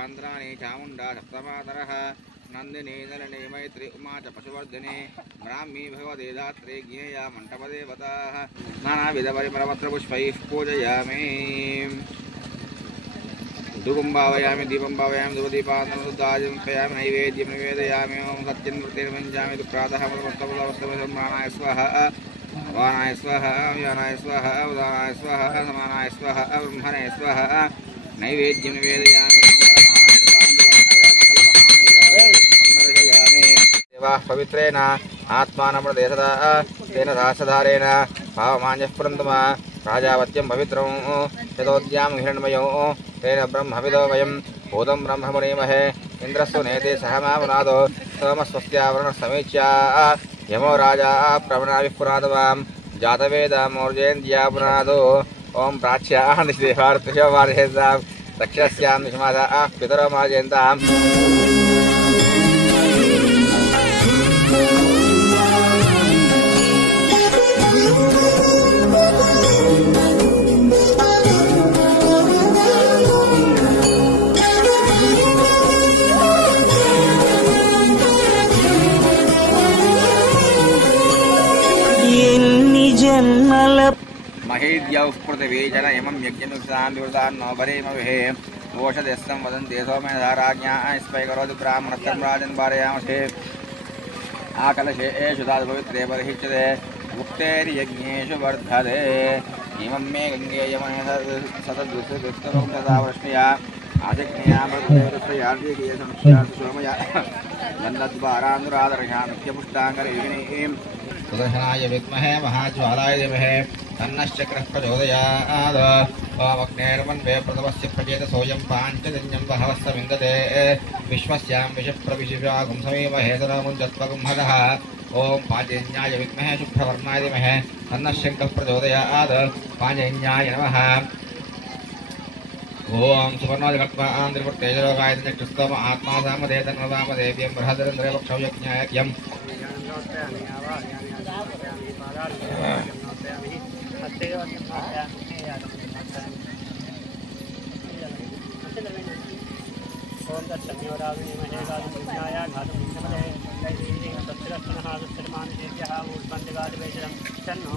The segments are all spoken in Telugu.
आंध्राणी चामुंडा सप्तमातरः नंदिनी नलिनी मैत्री उमा च पशुवर्धिनी ब्राह्मी भगवती धात्री ज्ञेया मंटपदेवताः नानाविधपरिमलपत्रपुष्पैः पूजयामि। धूपं भावयामि दीपं भावयामि धूपदीपान्तरं प्रयामि नैवेद्यं निवेदयामि। ओं सत्यं प्रतिर्वञ्चामि प्रातः प्राणाय स्वाहा वानाय स्वाहा व्यानाय स्वाहा उदानाय स्वाहा समानाय स्वाहा ब्रह्मणे स्वाहा नैवेद्यं निवेदयामि। पवित्रेण आत्मानमृदेशदा तेन सहस्रधारेण भावमान्यः पुरन्दमा राजावत्यं पवित्रं यतोद्यां हिरण्मयो तेन ब्रह्मविदो वयं भूतं ब्रह्म मुनीमहे इन्द्रस्तु नेते सहमावनादो सोमस्वस्त्यावरणः समीच्या यमो राजा प्रवणाभिः पुनादवां जातवेदमौर्जेन्द्या पुनादो ओं प्राच्याः निषदेवार्तिशोमार्हेन्दां दक्षस्यां निशमादा पितरो मार्जेन्दाम्। महेद्यौः पृथिवी जन इमं यज्ञनुसान्विवृतान्नो बरेमविहे ओषधस्थं वदन्ति सोमेधाराज्ञाः स्पैकरोति ब्राह्मणस्थं राजन् वारयामसे आकलशे एषु दातुपवित्रे बर्हिच्यते उक्तेर्यज्ञेषु वर्धते इमं मे गङ्गे यमने सतद्विस्तरों तथा वृष्णया आधिक्यया मृत्युर्यार्जीकीयसंस्या सोमया गन्धद्वारानुरादर्शा नित्यपुष्टाङ्गरेविनीं सुदर्शनाय विद्महे महाज्वालाय धीमहि तन्नश्चक्रः प्रचोदयात्। ओमग्नेर्मन्वे प्रथमस्य प्रचेत सोऽयं पाञ्चजन्यं बहवः विन्दते विश्वस्यां विषप्रविशिवागुं समीमहे तनमुञ्जत्वगुंहदः। ओं पाञ्चजन्याय विद्महे शुभ्रवर्णाय धीमहि तन्नश्चक्रः प्रचोदयात्। पाञ्चजन्याय नमः। ओं सुवर्णोदिकर्त्वा आन्द्रिपुट्टेजलोकाय चक्षुस्तम आत्मा सामदे तन्नवामदेव्यं बृहदरेन्द्रे वक्षौ यज्ञाय यम् ओम तत्संयोराविनिमहे गाधुमिज्ञाय घातुमिज्ञमदे दैवीः तत्सरस्वनः तत्सर्मानुजेभ्यः ऊर्ध्वन्दिगादिवेशनं तन्नो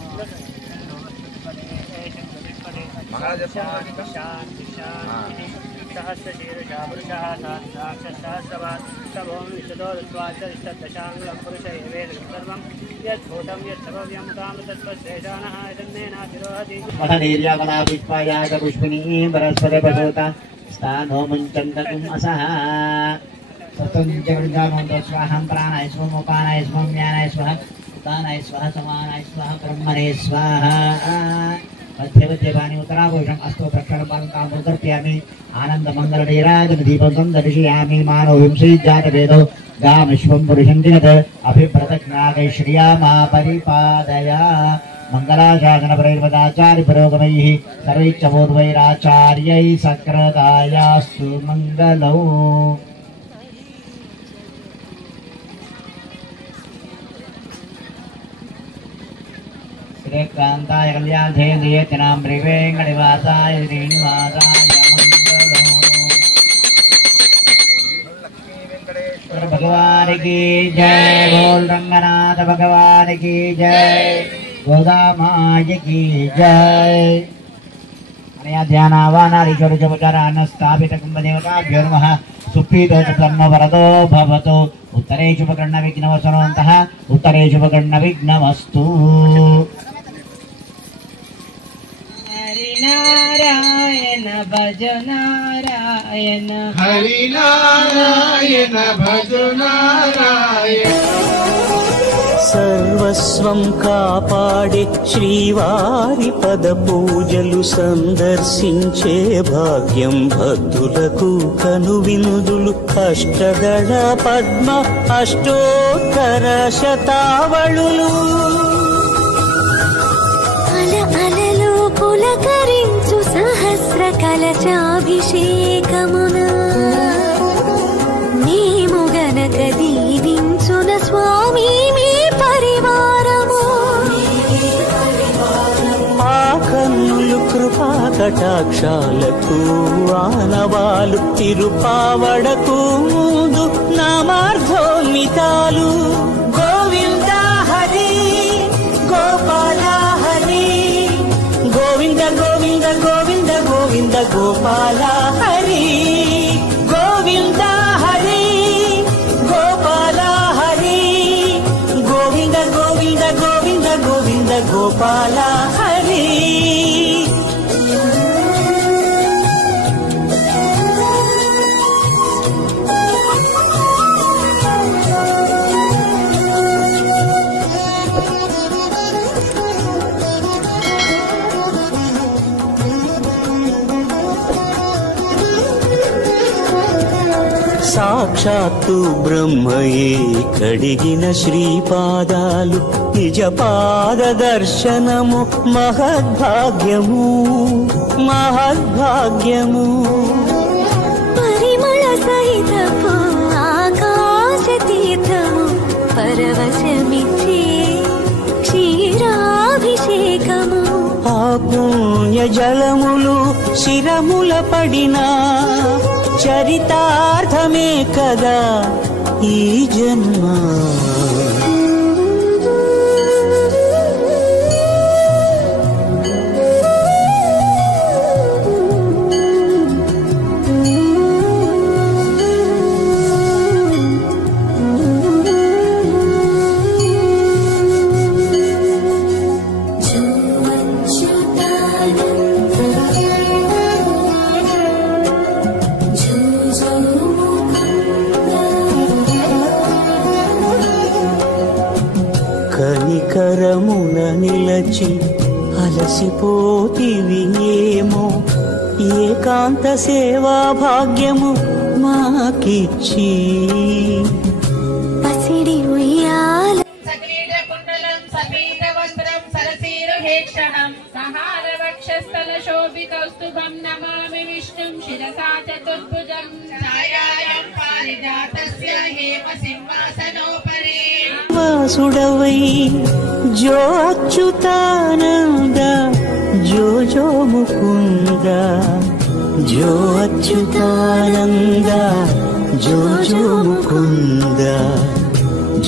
सहस्रशीर्षा पुरुषः सहस्रवान् तवों विशदोरुत्वादशाङ्गुलं पुरुष एवेदं सर्वं यद्भूतं यत्सभव्यं तामृतत्वश्रेषाणः यदन्नेनातिरोहति पुष्पिनी परस्परपशोता स्थानो मुञ्चन्तकुम् असः सप्तञ्चगुञ्जामन्तो स्वाहं प्राणाय स्वम् उपानाय स्वं ज्ञानाय स्वः उदानाय स्वः समानाय स्वः ब्रह्मणे स्वाहा। मध्ये मध्ये पाणि उत्तराभूषणम् अस्तु प्रक्षणपालकां प्रदर्पयामि आनन्दमङ्गलनीराजनदीपं दर्शयामि। मानो विंशतिजातवेदो गामश्वं पुरुषं जगत् अभिप्रदक्षिणाकै श्रियामा परिपादया मङ्गलाशासनपरैर्वदाचार्यपुरोगमैः सर्वैश्च पूर्वैराचार्यैः सकृदायास्तु मङ्गलौ। श्रीकान्ताय कल्याणधेन्द्रियेतिनां श्रीवेङ्कटनिवासाय श्रीनिवासाय मंगलम्। भगवान की जय। बोल रंगनाथ भगवान की जय। गोदा माय की जय। अनया ध्यानावानारीश्वरचमुचारान् स्थापितकुम्भदेवताभ्यो नमः। सुप्रीतोषप्रन्नो वरदो भवतु। उत्तरेषुपकर्णविघ्नवसनोऽन्तः उत्तरेषुपकर्णविघ्नमस्तु। हरिनारायण भज नारायण हरिनारायण भज नारायण। सर्वस्वं कापाडे श्रीवारि पद पूजलु संदर्शिंचे भाग्यं भक्तुలకు కనువినుదులు అష్టదళ పద్మ అష్టోత్తర శతావళులు అలలు పులకరించు సహస్ర కలశాభిషేకమున నీము గనక దీవించున స్వామి మీ పరివారము ఆ కన్నులు కృపా కటాక్షాలకు ఆనవాలు తిరుపావడకు ముందు నామార్థోన్మితాలు గోవింద హరి గోపాల హరి గోవింద గోవింద గోవింద గోవింద గోపాల హరి గోవింద హరి గోపాల హరి గోవింద గోవింద గోవింద గోవింద గోపాల హరి సాక్షాత్తు బ్రహ్మయే కడిగిన శ్రీపాదాలు నిజ పాద దర్శనము మహద్భాగ్యము మహద్భాగ్యము పరిమళ సహితపు ఆకాశ తీర్థము పరవశమిచ్చే క్షీరాభిషేకము ఆ పుణ్య జలములు శిరముల పడినా చరితార్థమే కదా ఈ జన్మ కనికరమున నిలచి అలసిపోతివి ఏమో ఏకాంత సేవా భాగ్యము మాకిచ్చి పసిడి ఉయ్యాల సక్రీడ కుండలం సపీత వస్త్రం సరసీరుహేక్షణం సహార వక్షస్థల శోభికౌస్తుభం నమామి విష్ణుం శిరసా చతుర్భుజం ఛాయాయాం పారిజాతస్య హేమ సింహాసనోపరి వాసుడవై జో అచ్యుతానంద జో జో ముకుంద జో అచ్యుతానంద జో జో ముకుంద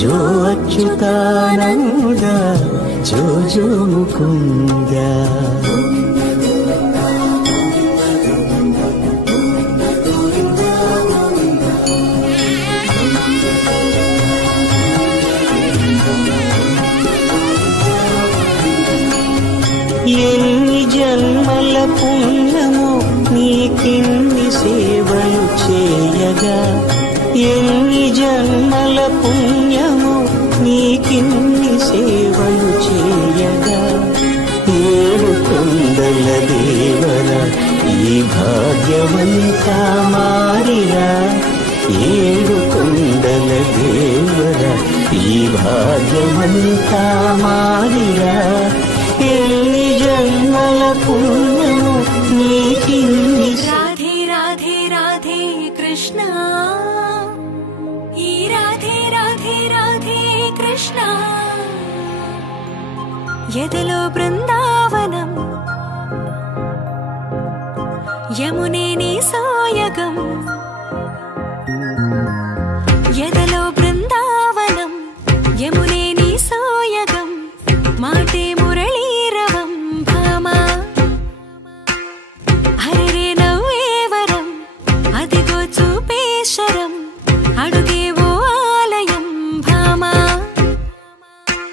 జో అచ్యుతానంద జో జో ముకుంద ఎన్ని జన్మల పుణ్యము నీకిన్ని సేవలు చేయగా ఎన్ని జన్మల పుణ్యము నీకిన్ని సేవలు చేయగా ఏడు కొండల దేవర ఈ భాగ్యవంతా మారిరా ఏడు కొండల దేవర ఈ భాగ్యవంతా మారిరా ఎన్ని జన్మల పుణ్యము నీకిన్ని రాధే రాధే రాధే కృష్ణ ఈ రాధే రాధే రాధే కృష్ణ ఎదలో బృందావనం యమునే నీ సోయగం ఎదలో బృందావనం యమునే నీ సోయగం మాటే మురళీరవం భామా హరిరే నవ్వేవరం అదిగో చూపేశరం అడుగేవో ఆలయం భామా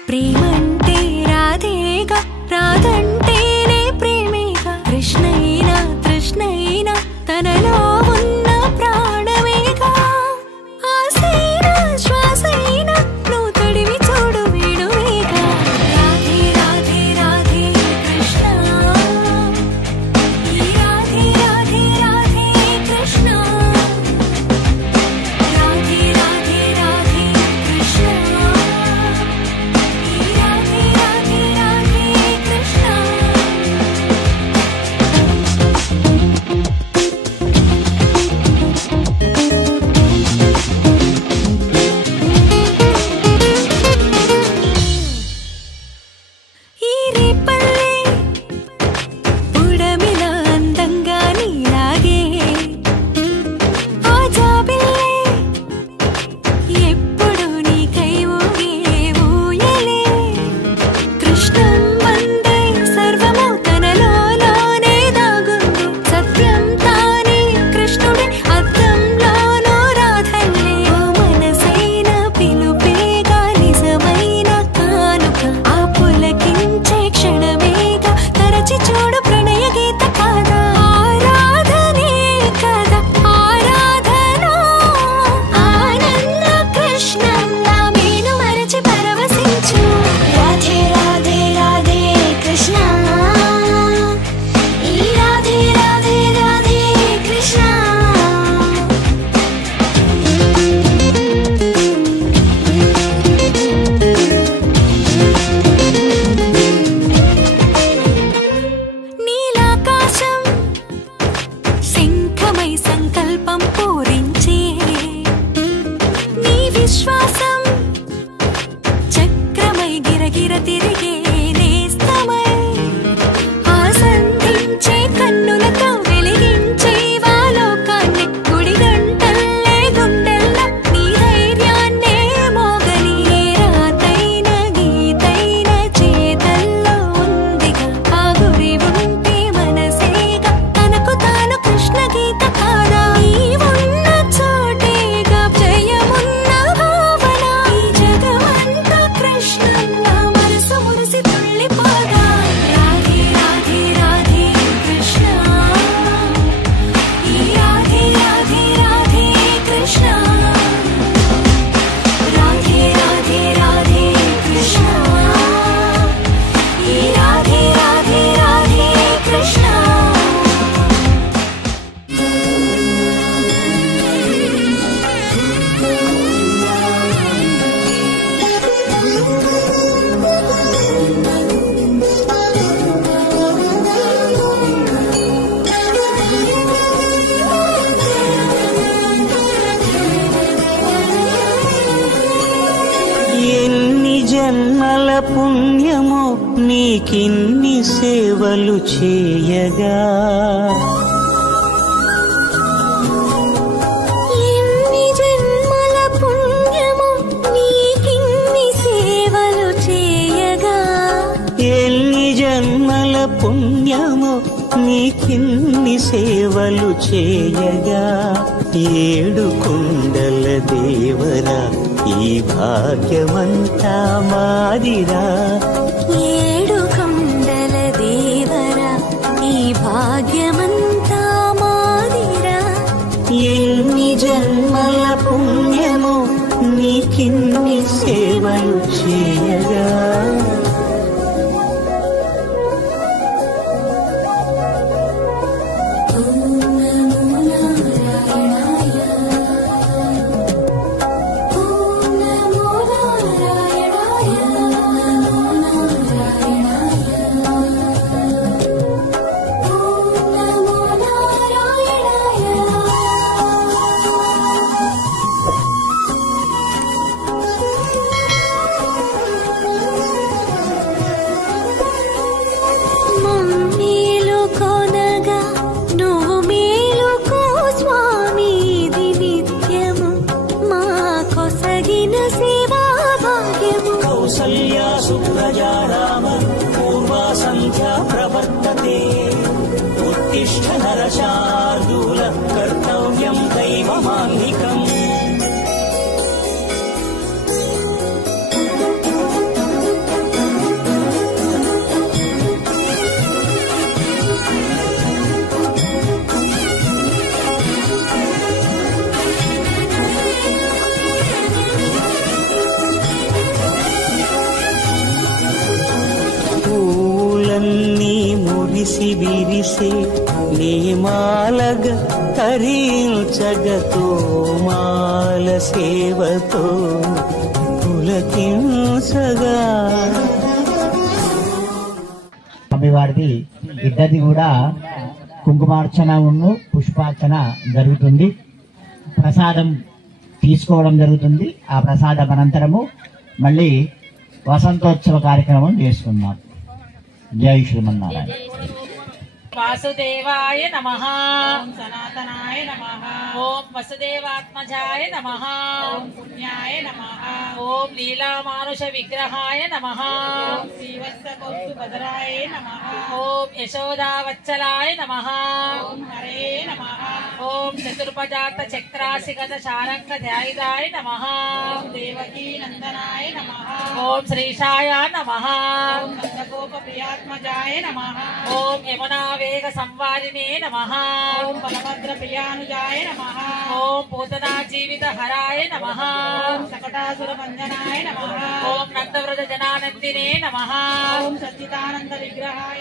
ప్రేమంటే రాధేగా రాధంటేనే ప్రేమేగా కృష్ణైనా తృష్ణైనా తనలో ఉన్న ప్రాణమేగా ఆసైనా శ్వాసైనా నువ్వు తడివి చూడు వేడువేగా రాధే రాధే రాధే కృష్ణ ఈ రాధే రాధే రాధే కృష్ణ రాధే రాధే నీకిన్ని సేవలు చేయగా ఎన్ని జన్మల పుణ్యము నీకిన్ని సేవలు చేయగా ఎన్ని జన్మల పుణ్యము నీకిన్ని సేవలు చేయగా ఏడు కుండల దేవరా ఈ భాగ్యమంతా మాదిరా ఏడు కొండల దేవరా ఈ భాగ్యమంతా మాదిరా ఎన్ని జన్మల పుణ్యము నీకిన్ని సేవలు చేయగా మమ్మేలు కొనగా నువ్వు మేలుకో స్వామి ఇది నిత్యము మా కొసగిన సేవా భాగ్యము కౌసల్యా సుప్రజా రామ పూర్వా సంధ్యా ప్రవర్తతే ఉత్తిష్ఠ నరశార్దూల కర్తవ్యం దైవమాన్నికం పూలన్నీ మురిసి విరిసే నేమాలగ తరించగతో మాల సేవతో పులకించగా స్వామివారిది ఇద్దరిది కూడా కుంకుమార్చన పుష్పార్చన జరుగుతుంది. ప్రసాదం తీసుకోవడం జరుగుతుంది. ఆ ప్రసాదం అనంతరము మళ్ళీ వసంతోత్సవ కార్యక్రమం చేసుకుందాం. జై శ్రీమన్నారాయణ. వాసుదేవాయ నమః. ఓం సనాతనాయ నమః. ఓం వసుదేవాత్మజాయ నమః. ఓం పుణ్యాయ నమః. ఓం లీలామానుష విగ్రహాయ నమః. ఓం శ్రీవత్సకౌస్తుభద్రాయ నమః. ఓం యశోదావత్సలాయ నమః. ఓం హరే నమః. ఓం చతుర్భుజాత చక్రాసిగత శారంగ ధ్యాయిదాయ నమః. ఓం దేవకీ నందనాయ నమః. ఓం శ్రీశాయ నమః. ఓం నందగోప ప్రియాత్మజాయ నమః. ఓం యమునా వేగ సంవారిణే నమః. ఓం బలభద్ర ప్రియానుజాయ నమః. ఓం పూతనా జీవిత హరాయ నమః. ఓం శకటాసుర భంజనాయ నమః. ఓం నందవ్రజ జనానందినే నమః. ఓం సచ్చిదానంద విగ్రహాయ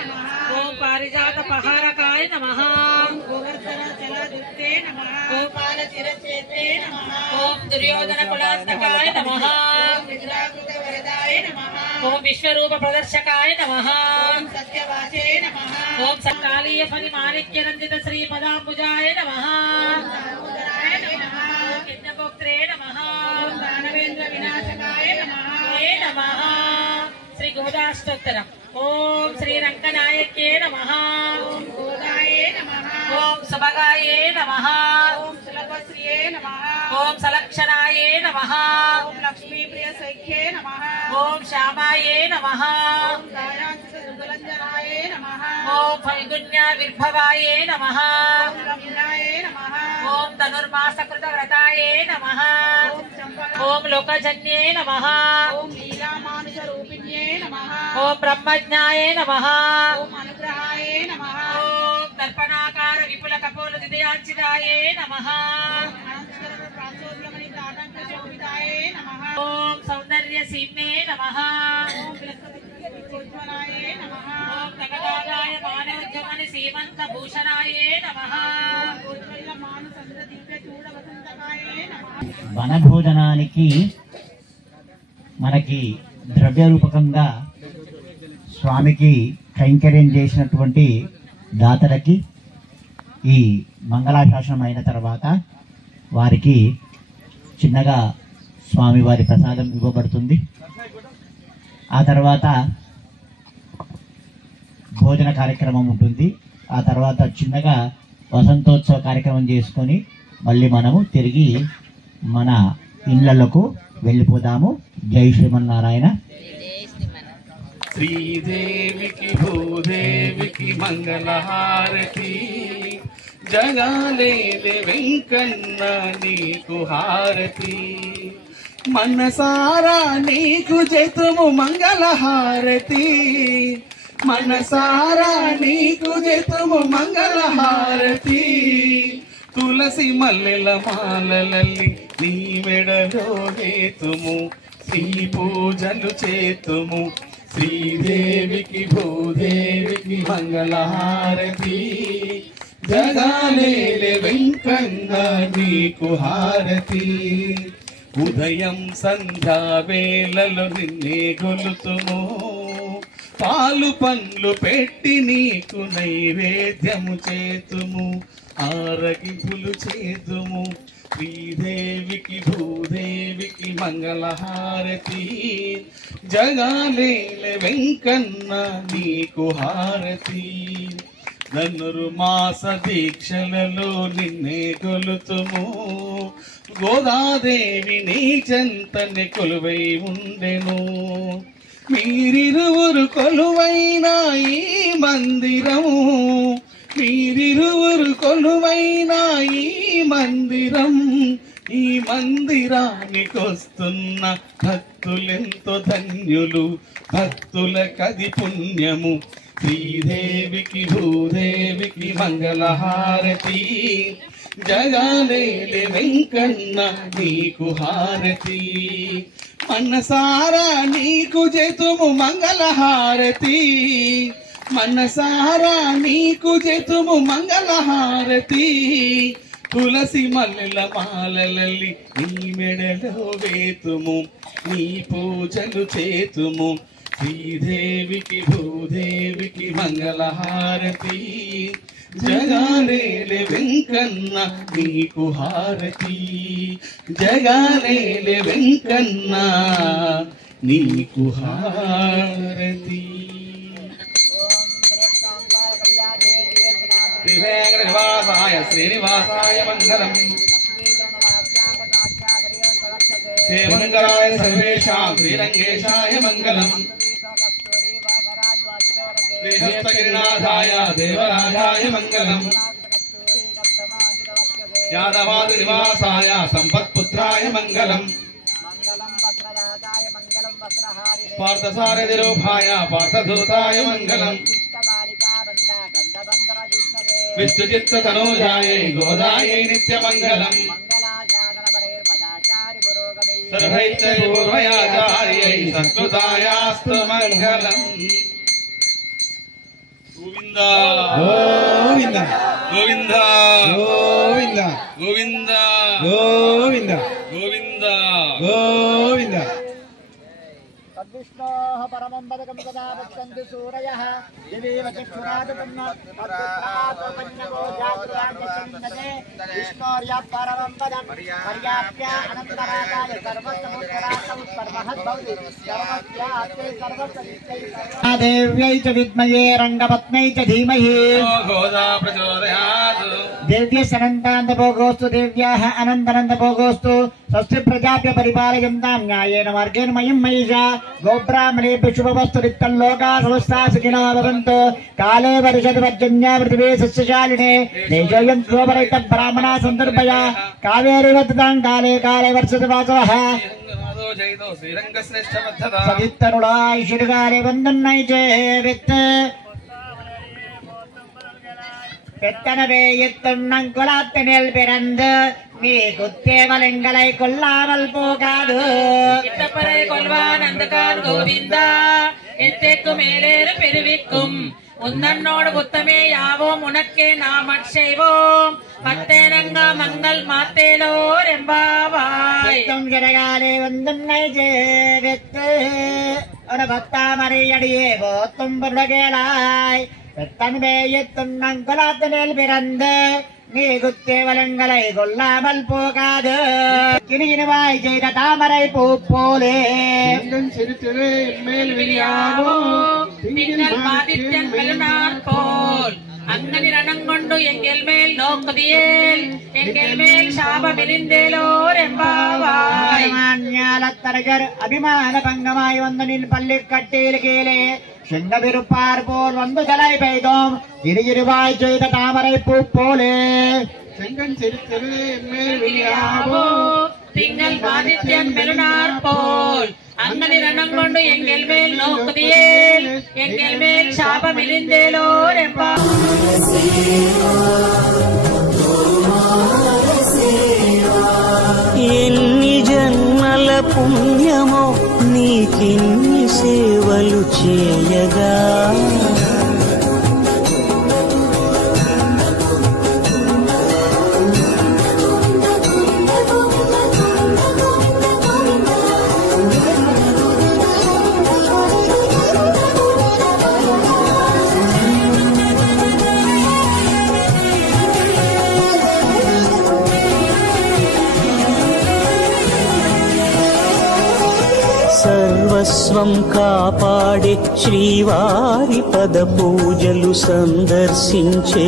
నమః. ఓం పారిజాత పహారకాయ నమః. ఓం గోవర్ధన జలదుత్తే నమః. ఓం పాల చిరచేతే నమః. ఓం దుర్యోధన కులాంతకాయ నమః. ఓం విద్రాకృత వరదాయ నమః. ఓం విశ్వరూప ప్రదర్శకాయ నమః. ఓం సత్యవాచే నమః. ఓం సకాళీయ ఫణి మాణిక్య రంజిత శ్రీపదాంబుజాయ నమః. ఓం దామోదరాయ నమః. ఓం యజ్ఞభోక్త్రే నమః. ఓం దానవేంద్ర వినాశకాయ నమః. శ్రీ గోదాష్టోత్తరం. ఓం శ్రీ రంగనాయకే నమః. ఓం గోదాయే నమః. ఓం సుభగాయే నమః. ఓం సులభశ్రియే నమః. ఓం సలక్షణాయే నమః. ఓం లక్ష్మీప్రియ సఖ్యే నమః. ఓం శ్యామాయే నమః. ఓం దయాచిత దుర్గలంజనాయే నమః. ఓం ఫల్గుణ్య విర్భవాయే నమః. ఓం రమ్యాయే నమః. ఓం ధనుర్మాసకృత వ్రతాయే నమః. ఓం లోకజన్యే నమః. ఓం లీలామానుష రూపిణ్యే నమః. ఓం బ్రహ్మజ్ఞాయే నమః. ఓం అనుగ్రహాయే నమః. ఓం దర్పణాకార విపుల కపోల హృదయాంచితాయే నమః. ఓం సౌందర్య సీమ్నే నమః. ఓం నగదాదాయ మానోద్యమని సీమంత భూషణాయే నమః. వనభోజనానికి మనకి ద్రవ్య రూపకంగా స్వామికి కైంకర్యం చేసినటువంటి దాతలకి ఈ మంగళాశాసనం అయిన తర్వాత వారికి చిన్నగా స్వామివారి ప్రసాదం ఇవ్వబడుతుంది. ఆ తర్వాత భోజన కార్యక్రమం ఉంటుంది. ఆ తర్వాత చిన్నగా వసంతోత్సవ కార్యక్రమం చేసుకొని మళ్ళీ మనము తిరిగి మన ఇళ్లకు వెళ్ళిపోదాము. జై శ్రీమన్నారాయణ. శ్రీదేవికి భూదేవికి మంగళహారతి, జగాలేలే వెంకన్న నీకు హారతి, మనసారా నీకు జతుము మంగళహారతి, మనసారా నీకు జతుము మంగళహారతి, తులసి మల్లెల మాలలల్లి నీ మెడలో వేతుము, శ్రీ పూజలు చేతుము, శ్రీదేవికి భూదేవికి మంగళహారతి, జగాలేలే వెంకన్న నీకు హారతి, ఉదయం సంధ్యా వేళలో నిన్నే గొలుతుము, పాలు పండ్లు పెట్టి నీకు నైవేద్యము చేతుము, ఆరగింపులు చేతుము, శ్రీదేవికి భూదేవికి మంగళహారతి, జగాలేలే వెంకన్న నీకు హారతి, ధనుర్మాస దీక్షలలో నిన్నే కొలుతుము, గోదాదేవి నీ చెంతని కొలువై ఉండెను, మీరిరువురు కొలువైన ఈ మందిరము, మీరిరువురు కొలువైన ఈ మందిరం, ఈ మందిరానికొస్తున్న భక్తులెంతో ధన్యులు, భక్తుల కది పుణ్యము, శ్రీదేవికి భూదేవికి మంగళహారతి, జగాలేలే వెంకన్న నీకు హారతి, మనసారా నీకు జతుము మంగళహారతి, మనసారా నీకు జతుము మంగళహారతి, తులసి మల్లెల మాలలల్లి నీ మెడలో వేతుము, నీ పూజలు చేతుము, శ్రీదేవికి భూదేవికి మంగళహారతి, జగాలేలే వెంకన్న నీకు హారతి, జగాలేలే వెంకన్న నీకు హారతి. శ్రీ వెంకటనివాసాయ శ్రీనివాసాయ మంగళం, శ్రీమంగళాయ సర్వేషాం శ్రీరంగేశాయ మంగళం, శ్రీహస్తగిరినాథాయ దేవరాజాయ మంగళం, యాదవాది నివాసాయ సంపత్పుత్రాయ మంగళం, పార్థసారథి రూపాయ పార్థధూతాయ మంగళం, విష్ణుచిత్త తనూజాయై గోదాయై నిత్యమంగళం, సర్వైశ్చైర్పూర్వయాచార్యై సత్కృతాయాస్తు మంగళం. గోవింద గోవింద గోవింద గోవింద గోవింద గోవింద గోవింద గోవింద. తద్విష్ణోః పరమం పదకం సదా పశ్యంతి సూరయః దివేవ చక్షురాత్ పన్నగో జాగృతాంగతే విష్ణోర్య పరమం పదం పర్యాప్య అనంతరాకాయ సర్వసముత్తరాత్మ సర్వహద్భవతి సర్వస్యాస్తే సర్వసవిత్యై దేవ్యై చ విద్మయే రంగపత్నై చ ధీమహి గోదా ప్రచోదయాత్. దేవ్యస్యనంతానంద భోగోస్తు దేవ్యాః అనంతనంద భోగోస్తు స్వస్తి ప్రజాభ్య పరిపాలయంతాం న్యాయేన మార్గేణ మయం మహిషా గోబ్రాహ్మణేభ్యः శుభమస్తు నిత్యం లోకాः సమస్తాः సుఖినో భవంతు. కాలే వర్షతు పర్జన్యः పృథివీ సస్యశాలినే దేశోऽयं శోభరహితः బ్రాహ్మణాः సందర్భయ కావేరీ వర్ధతాం కాలే కాలే వర్షతు వాసవః సదిత్తరుడాయ్ శిరుగారే వందన్నై చేవిత్ பெத்தனவே எத்துண்ணங் குலாத்தினில் பிறந்து நீ குத்தேவலெங்களை கொல்லாமல் போகாது. இட்டப்பறை கொல்வான் அந்தகார் கோவிந்தா எத்தேக்கு மேலேறு பெருவிக்கும் உன்னன்னோடு புத்தமே யாவோம் உனக்கே நாம் செய்வோம் மத்தேனங்க மங்கள் மாத்தேலோர் எம்பாவாய். ஜனகாலே வந்துன்னை ஜேவித்து ஒரு பத்தாமரை அடியே போத்தும் புருடகேளாய் பெத்தன்மே எத்துண்ணங் குலாத்தினில் பிறந்து நீ குத்தேவலங்களை கொல்லாமல் போகாது கிணிகிணிவாய் செய்த தாமரை பூ போலே சிரித்திரு மேல் விழியாவோ திங்கள் மாதித்யன் மெலுனார் போல் அங்கனி ரணங்கொண்டு எங்கள் மேல் நோக்குதியேல் எங்கள் மேல் சாபமிழிந்தேலோர் எம்பாவாய் ஞாலத்தரகர் அபிமான பங்கமாய் வந்து நின் பள்ளி கட்டியில் கீழே செங்கவிருப்பார் போல் வந்து தலை பெய்தோம் இருவாய் செய்த தாமரை பூ போலே செங்கன் சிரித்திரு மேல் விழியாவோ திங்கள் மாதித்யன் மெலுனார் போல் அங்கனி ரணங்கொண்டு எங்கள் மேல் நோக்குதியேல் எங்கள் மேல் சாபமிழிந்தேலோர் ఎన్ని జన్మల పుణ్యమో నీకిన్ని సేవలు చేయగా సర్వస్వం కాపాడే శ్రీవారి పద పూజలు సందర్శించే